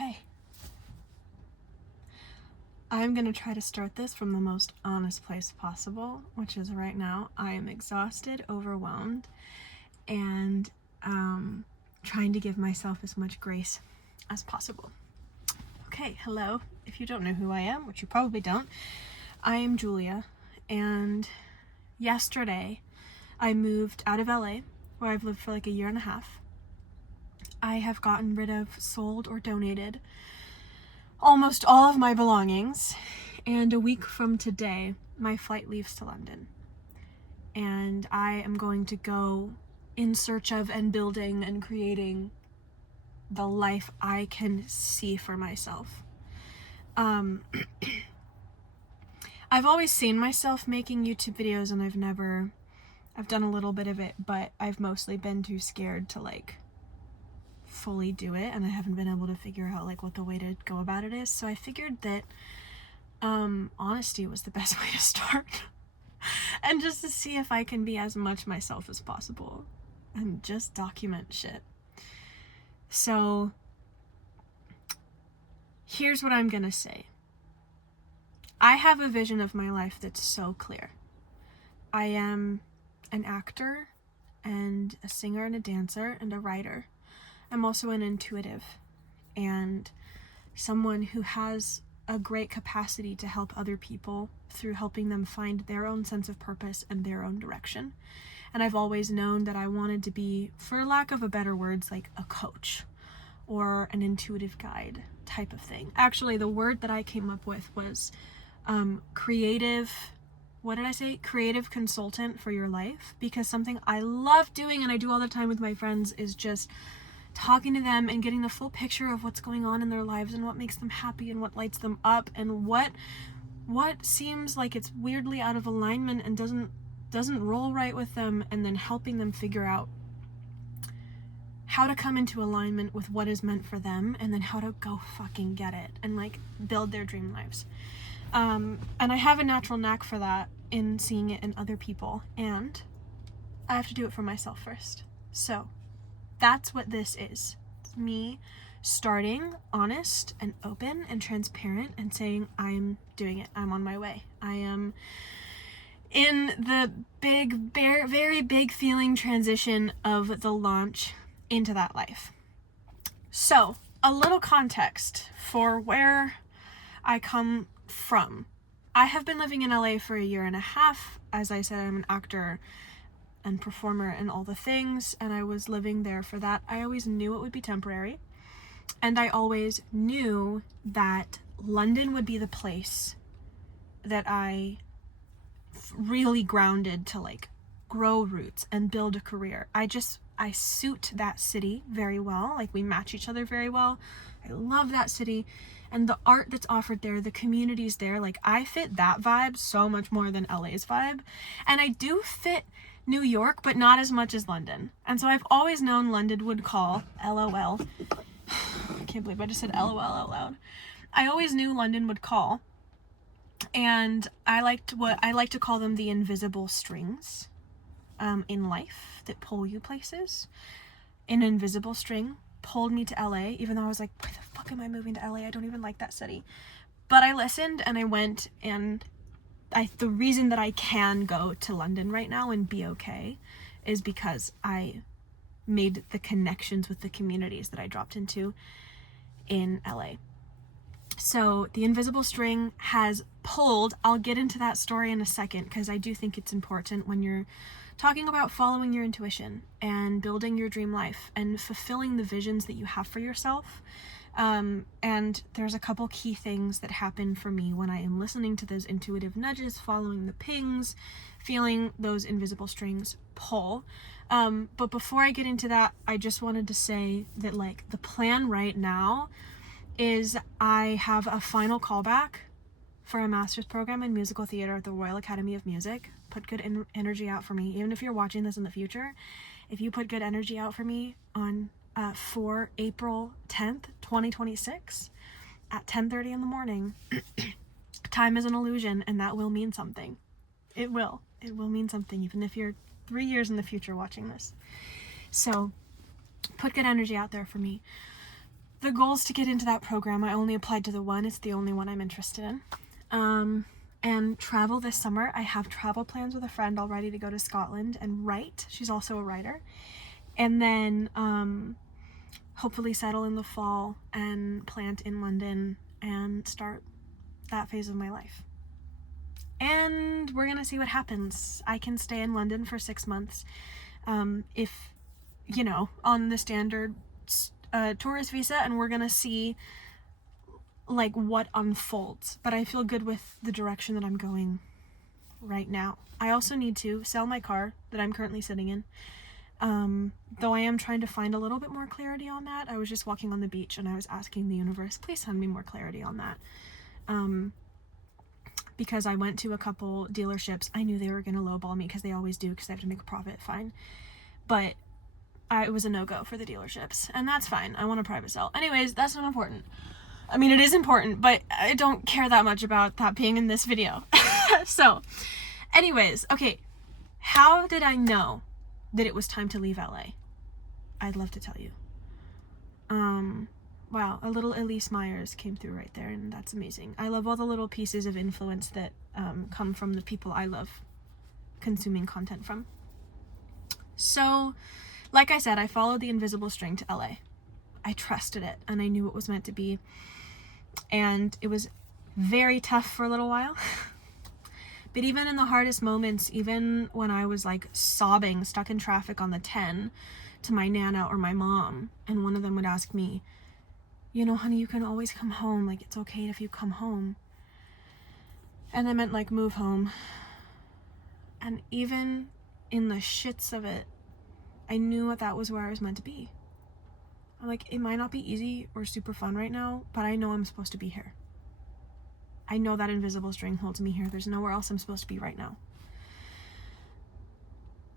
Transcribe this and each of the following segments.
Okay. I'm going to try to start this from the most honest place possible, which is right now. I am exhausted, overwhelmed, and trying to give myself as much grace as possible. Okay, hello. If you don't know who I am, which you probably don't, I am Julia, and yesterday I moved out of LA, where I've lived for like a year and a half. I have gotten rid of, sold, or donated almost all of my belongings, and a week from today, my flight leaves to London. And I am going to go in search of and building and creating the life I can see for myself. I've always seen myself making YouTube videos, and I've done a little bit of it, but I've mostly been too scared to fully do it, and I haven't been able to figure out what the way to go about it is. So I figured that honesty was the best way to start and just to see if I can be as much myself as possible and just document shit. So here's what I'm gonna say. I have a vision of my life that's so clear. I am an actor and a singer and a dancer and a writer. I'm also an intuitive and someone who has a great capacity to help other people through helping them find their own sense of purpose and their own direction. And I've always known that I wanted to be, for lack of a better words, like a coach or an intuitive guide type of thing. Actually, the word that I came up with was creative consultant for your life, because something I love doing and I do all the time with my friends is just talking to them and getting the full picture of what's going on in their lives and what makes them happy and what lights them up and what seems like it's weirdly out of alignment and doesn't roll right with them, and then helping them figure out how to come into alignment with what is meant for them, and then how to go fucking get it and build their dream lives. And I have a natural knack for that in seeing it in other people, and I have to do it for myself first. So that's what this is. It's me starting honest and open and transparent and saying, I'm doing it. I'm on my way. I am in the very big feeling transition of the launch into that life. So, a little context for where I come from. I have been living in LA for a year and a half. As I said, I'm an actor and performer and all the things, and I was living there for that. I always knew it would be temporary, and I always knew that London would be the place that I really grounded to grow roots and build a career. I suit that city very well. We match each other very well. I love that city and the art that's offered there, the communities there. I fit that vibe so much more than LA's vibe, and I do fit New York, but not as much as London. And so I've always known London would call, LOL. I can't believe I just said LOL out loud. I always knew London would call. And I like to call them the invisible strings in life that pull you places. An invisible string pulled me to LA, even though I was like, why the fuck am I moving to LA? I don't even like that city. But I listened and I went, and the reason that I can go to London right now and be okay is because I made the connections with the communities that I dropped into in LA. So the invisible string has pulled. I'll get into that story in a second, because I do think it's important when you're talking about following your intuition and building your dream life and fulfilling the visions that you have for yourself. And there's a couple key things that happen for me when I am listening to those intuitive nudges, following the pings, feeling those invisible strings pull. But before I get into that, I just wanted to say that the plan right now is I have a final callback for a master's program in musical theater at the Royal Academy of Music. Put good energy out for me. Even if you're watching this in the future, if you put good energy out for me on for April 10th, 2026 at 10:30 in the morning. Time is an illusion, and that will mean something. It will mean something, even if you're 3 years in the future watching this. So put good energy out there for me. the goal is to get into that program. I only applied to the one. It's the only one I'm interested in. And travel this summer. I have travel plans with a friend already to go to Scotland and write. She's also a writer. And then hopefully settle in the fall and plant in London and start that phase of my life. And we're gonna see what happens. I can stay in London for 6 months if, you know, on the standard tourist visa, and we're gonna see like what unfolds. But I feel good with the direction that I'm going right now. I also need to sell my car that I'm currently sitting in. Though I am trying to find a little bit more clarity on that. I was just walking on the beach and I was asking the universe, please send me more clarity on that. Because I went to a couple dealerships. I knew they were going to lowball me because they always do because they have to make a profit, fine. But it was a no-go for the dealerships, and that's fine. I want a private sale. Anyways, that's not important. I mean, it is important, but I don't care that much about that being in this video. So, anyways, okay. How did I know that it was time to leave LA? I'd love to tell you. Wow, a little Elise Myers came through right there, and that's amazing. I love all the little pieces of influence that come from the people I love consuming content from. So, like I said, I followed the invisible string to LA. I trusted it, and I knew it was meant to be. And it was very tough for a little while. But even in the hardest moments, even when I was like sobbing, stuck in traffic on the 10 to my Nana or my mom, and one of them would ask me, you know, honey, you can always come home. Like, it's okay if you come home. And I meant like move home. And even in the shits of it, I knew that was where I was meant to be. I'm like, it might not be easy or super fun right now, but I know I'm supposed to be here. I know that invisible string holds me here. There's nowhere else I'm supposed to be right now.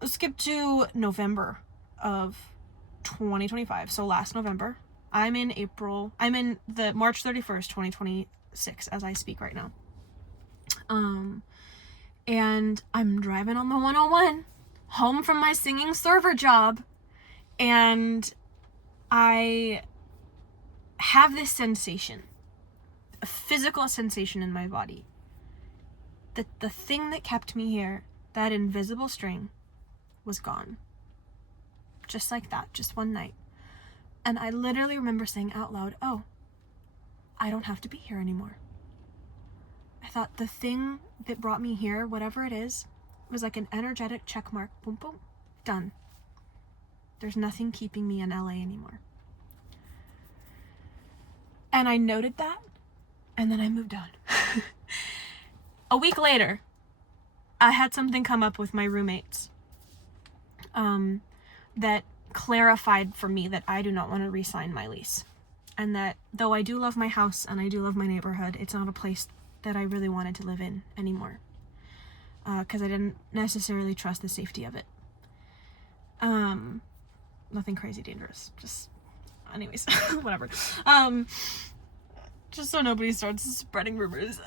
Let's skip to November of 2025. So last November, I'm in the March 31st, 2026 as I speak right now. And I'm driving on the 101 home from my singing server job, and I have this sensation, a physical sensation in my body, that the thing that kept me here, that invisible string, was gone. Just like that, just one night. And I literally remember saying out loud, oh, I don't have to be here anymore. I thought the thing that brought me here, whatever it is, was like an energetic check mark. Boom, boom, done. There's nothing keeping me in LA anymore. And I noted that, and then I moved on. A week later, I had something come up with my roommates that clarified for me that I do not want to re-sign my lease. And that though I do love my house and I do love my neighborhood, it's not a place that I really wanted to live in anymore. Because I didn't necessarily trust the safety of it. Nothing crazy dangerous. Just, anyways, whatever. Just so nobody starts spreading rumors.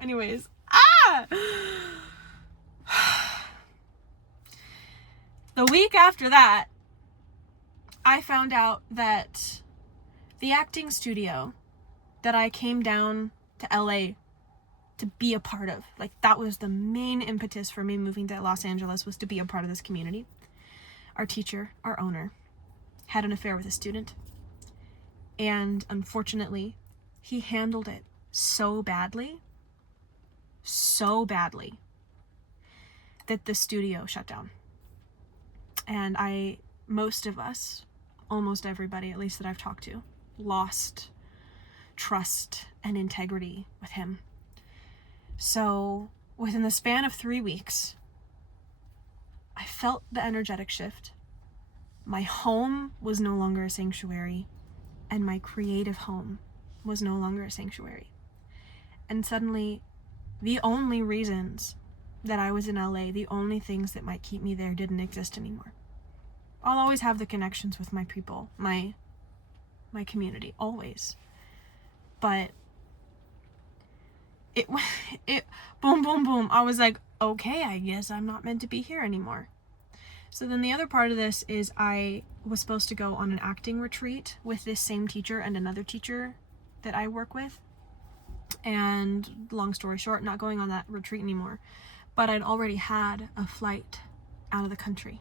Anyways. The week after that, I found out that the acting studio that I came down to LA to be a part of, like, that was the main impetus for me moving to Los Angeles, was to be a part of this community. Our teacher, our owner, had an affair with a student. And unfortunately, he handled it so badly, that the studio shut down. And most of us, almost everybody, at least that I've talked to, lost trust and integrity with him. So within the span of 3 weeks, I felt the energetic shift. My home was no longer a sanctuary, and my creative home was no longer a sanctuary. And suddenly, the only reasons that I was in LA, the only things that might keep me there, didn't exist anymore. I'll always have the connections with my people, my community, always. But it boom, boom, boom. I was like, okay, I guess I'm not meant to be here anymore. So then the other part of this is I was supposed to go on an acting retreat with this same teacher and another teacher that I work with. And long story short, not going on that retreat anymore. But I'd already had a flight out of the country.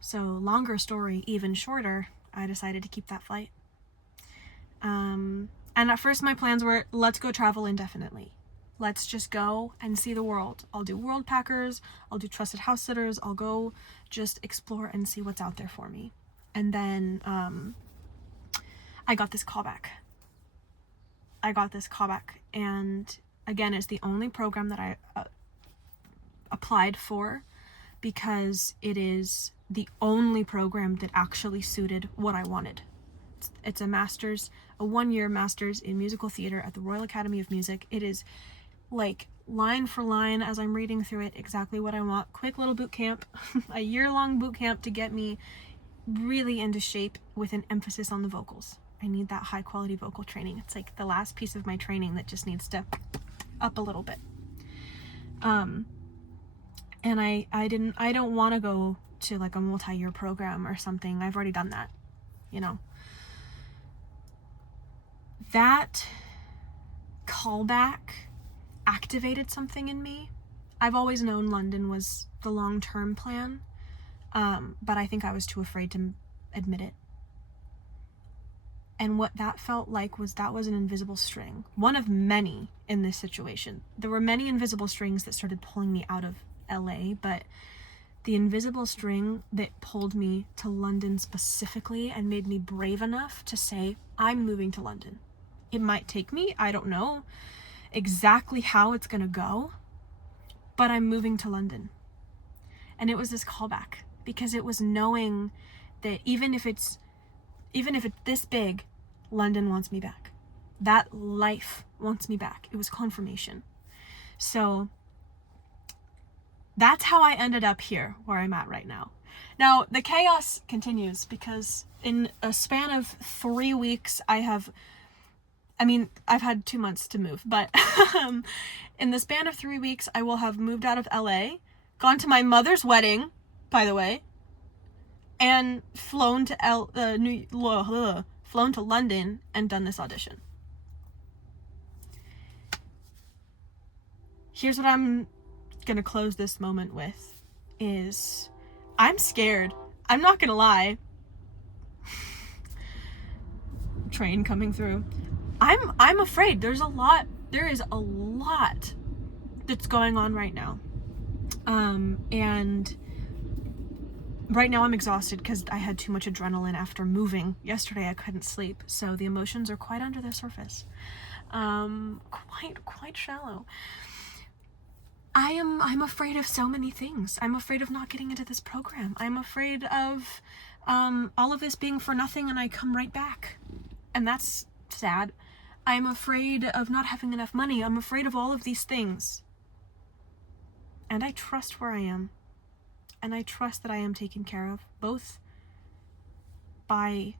So longer story, even shorter, I decided to keep that flight. And at first my plans were, let's go travel indefinitely. Let's just go and see the world. I'll do World Packers, I'll do Trusted House Sitters, I'll go just explore and see what's out there for me. And then I got this callback. And again, it's the only program that I applied for, because it is the only program that actually suited what I wanted. It's a 1-year master's in musical theater at the Royal Academy of Music. It is like line for line, as I'm reading through it, exactly what I want. Quick little boot camp, a year-long boot camp to get me really into shape with an emphasis on the vocals. I need that high quality vocal training. It's like the last piece of my training that just needs to up a little bit. And I don't want to go to like a multi-year program or something. I've already done that, you know. That callback activated something in me. I've always known London was the long-term plan, but I think I was too afraid to admit it. And what that felt like was an invisible string, one of many in this situation. There were many invisible strings that started pulling me out of LA, but the invisible string that pulled me to London specifically and made me brave enough to say, I'm moving to London. It might take me, I don't know exactly how it's gonna go, but I'm moving to London. And it was this callback, because it was knowing that even if it's this big, London wants me back. That life wants me back. It was confirmation. So that's how I ended up here, where I'm at right now. Now, the chaos continues, because in a span of 3 weeks, I've had 2 months to move, but in the span of 3 weeks, I will have moved out of LA, gone to my mother's wedding, by the way, and flown to London and done this audition. Here's what I'm gonna close this moment with, is I'm scared. I'm not gonna lie. Train coming through. I'm afraid. There is a lot that's going on right now. And right now I'm exhausted because I had too much adrenaline after moving. Yesterday I couldn't sleep, so the emotions are quite under the surface. Quite shallow. I'm afraid of so many things. I'm afraid of not getting into this program. I'm afraid of all of this being for nothing and I come right back. And that's sad. I'm afraid of not having enough money. I'm afraid of all of these things. And I trust where I am. And I trust that I am taken care of, both by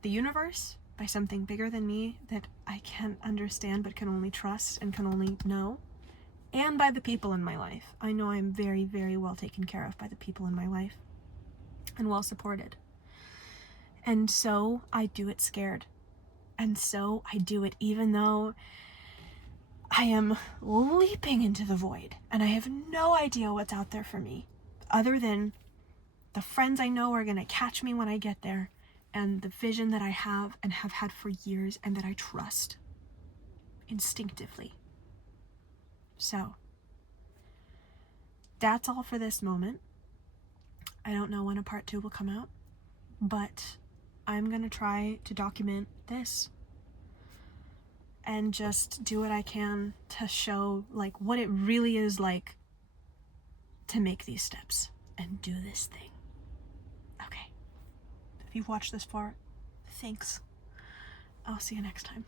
the universe, by something bigger than me that I can't understand but can only trust and can only know, and by the people in my life. I know I'm very, very well taken care of by the people in my life and well supported. And so I do it scared. And so I do it even though I am leaping into the void and I have no idea what's out there for me, other than the friends I know are going to catch me when I get there, and the vision that I have and have had for years and that I trust instinctively. So that's all for this moment. I don't know when a part 2 will come out, but I'm going to try to document this and just do what I can to show like what it really is like to make these steps and do this thing. Okay. If you've watched this far, thanks. I'll see you next time.